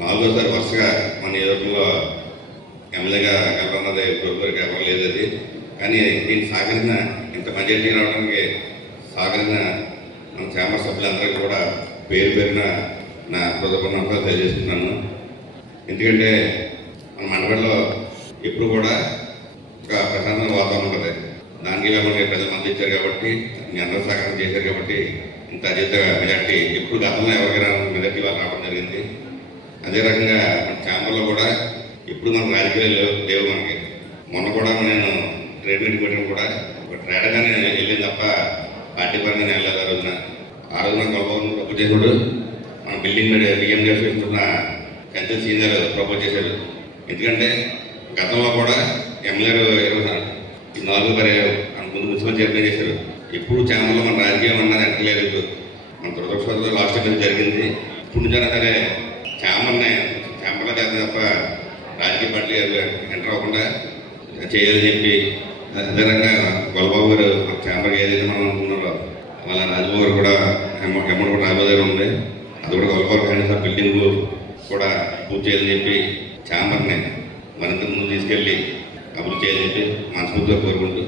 నాలుగోసారి వరుసగా మన నియోజకవర్గంలో ఎమ్మెల్యేగా గెలవన్నది ఇప్పటివరకు ఎవరు లేదు అది. కానీ దీన్ని సహకరించిన ఇంత మెజార్టీ రావడానికి సహకరించిన మన ఛాంబర్ సభ్యులందరికీ కూడా పేరు పేరున నా హృదయపూర్వకంగా తెలియజేస్తున్నాను. ఎందుకంటే మన మండలంలో ఎప్పుడు కూడా ఒక ప్రశాంతమైన వాతావరణం ఉంటుంది. దానికి మనకి ప్రజలు మంది ఇచ్చారు కాబట్టి మీ అందరూ సహకారం చేశారు కాబట్టి ఇంత అత్యంత మెజార్టీ ఎప్పుడు గతంలో ఎవరికి అదే రకంగా మన ఛాంబర్లో కూడా ఇప్పుడు మన రాజకీయాలు లేవు లేవు మనకి. మొన్న కూడా నేను ట్రేడ్ మీట్ పెట్టిన కూడా ఒక ట్రేడర్గానే వెళ్ళింది తప్ప పార్టీ పరంగా వెళ్ళలేదు ఆ రోజున. ఆ రోజున గొప్ప ప్రపోజ్ మన బిల్డింగ్ మీద బియ్యం చేసుకుంటున్న కంచె సీనియర్ ప్రపోజ్ చేశారు ఎందుకంటే గతంలో కూడా ఎమ్మెల్యేలు ఇరవై ఈ నాలుగు పరి ముందు మున్సిపల్ చైర్మన్ చేశారు. ఎప్పుడు ఛానల్లో మన రాజకీయం అన్నది అంటలేదు మన దురదృష్టంతో లాస్ట్ టైం జరిగింది. ఇప్పుడు నుంచి సరే ఛాంబర్ని ఛాంబర్లో కాదు తప్ప రాజకీయ పార్టీ ఎంటర్ అవ్వకుండా చేయాలని చెప్పి అదేవిధంగా గొల్లబాబు గారు మన ఛాంబర్కి ఏదైతే మనం అనుకున్నారో అలా రాజబాబు గారు కూడా ఎమ్మడి కూడా రాజబాబు ఉంది అది కూడా గొల్లబాబు కనీసం బిల్డింగ్ కూడా పూర్తి చేయాలని చెప్పి ఛాంబర్ని మరింత ముందు తీసుకెళ్ళి అభివృద్ధి చేయాలని చెప్పి మనస్ఫూర్తిగా కోరుకుంటూ